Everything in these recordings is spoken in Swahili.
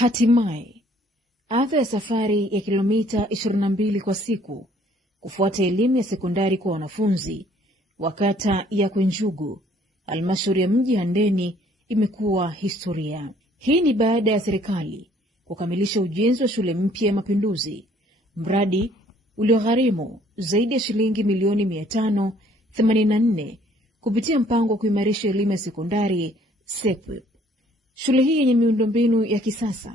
Hatimaye, adha ya safari ya kilomita 22 kwa siku kufuata elimu ya sekondari kwa wanafunzi wa kata ya Kwenjugu, halmashauri ya mji Handeni, imekuwa historia. Hii ni baada ya serikali kukamilisha ujenzi wa shule mpya ya Mapinduzi, mradi uliogharimu zaidi ya shilingi milioni 584 kupitia mpango wa kuimarisha elimu ya sekondari SEQUIP. Shule hii yenye miundombinu ya kisasa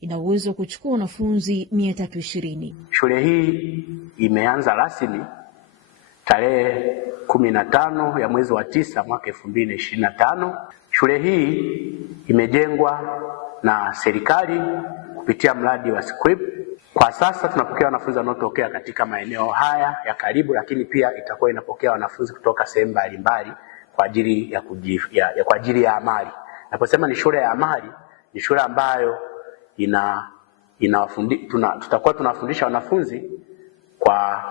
ina uwezo wa kuchukua wanafunzi 320. Shule hii imeanza rasmi tarehe 15 ya mwezi wa 9 mwaka 2025. Shule hii imejengwa na serikali kupitia mradi wa SEQUIP. Kwa sasa tunapokea wanafunzi wanaotokea katika maeneo haya ya karibu, lakini pia itakuwa inapokea wanafunzi kutoka sehemu mbalimbali kwa ajili ya amali. Naposema ni shule ya amali, ni shule ambayo tutakuwa tunafundisha wanafunzi kwa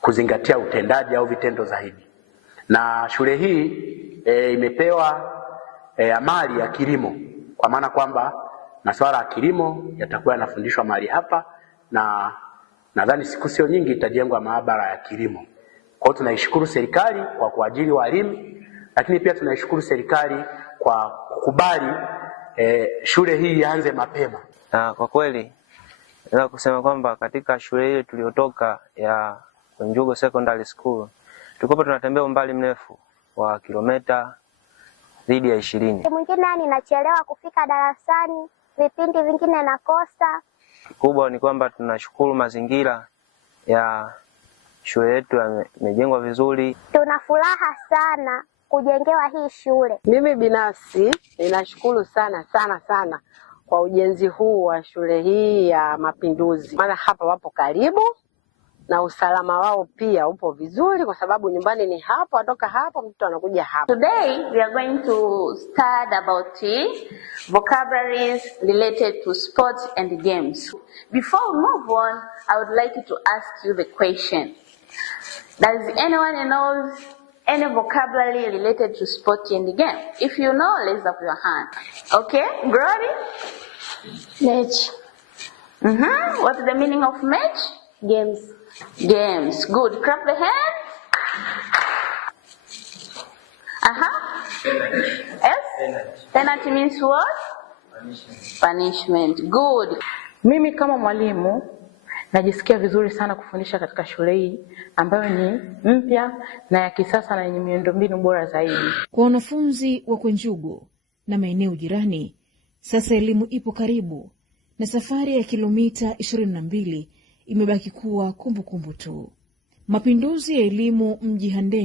kuzingatia utendaji au vitendo zaidi. Na shule hii imepewa amali ya kilimo, kwa maana kwamba masuala ya kilimo yatakuwa yanafundishwa mahali hapa, na nadhani siku sio nyingi itajengwa maabara ya kilimo. Kwa hiyo tunaishukuru serikali kwa kuajiri walimu, lakini pia tunaishukuru serikali kwa kukubali shule hii ianze mapema. Na kwa kweli naweza kusema kwamba katika shule ile tuliotoka ya Kwenjugu Secondary School tulikuwa tunatembea umbali mrefu wa kilomita zaidi ya 20. Mwingine ninachelewa kufika darasani, vipindi vingine nakosa. Kubwa ni kwamba tunashukuru mazingira ya shule yetu yamejengwa vizuri. Tuna furaha sana kujengewa hii shule. Mimi binafsi ninashukuru sana kwa ujenzi huu wa shule hii ya Mapinduzi. Maana hapa wapo karibu na usalama wao pia upo vizuri, kwa sababu nyumbani ni hapo, atoka hapo mtu anakuja hapo. Today we are going to start about vocabularies related to sports and games. Before we move on, I would like to ask you the question. Does anyone knows any vocabulary related to sport and game? If you know, raise up your hand. Okay, Glory? Match. What's the meaning of match? Games. Games. Good. Clap the hand. Yes? Penalty means what? Punishment. Good. Mimi kama mwalimu najisikia vizuri sana kufundisha katika shule hii ambayo ni mpya na ya kisasa na yenye miundombinu bora zaidi. Kwa wanafunzi wa Kwenjugu na maeneo jirani, sasa elimu ipo karibu na safari ya kilomita 22 imebaki kuwa kumbukumbu tu. Mapinduzi ya elimu mji Handeni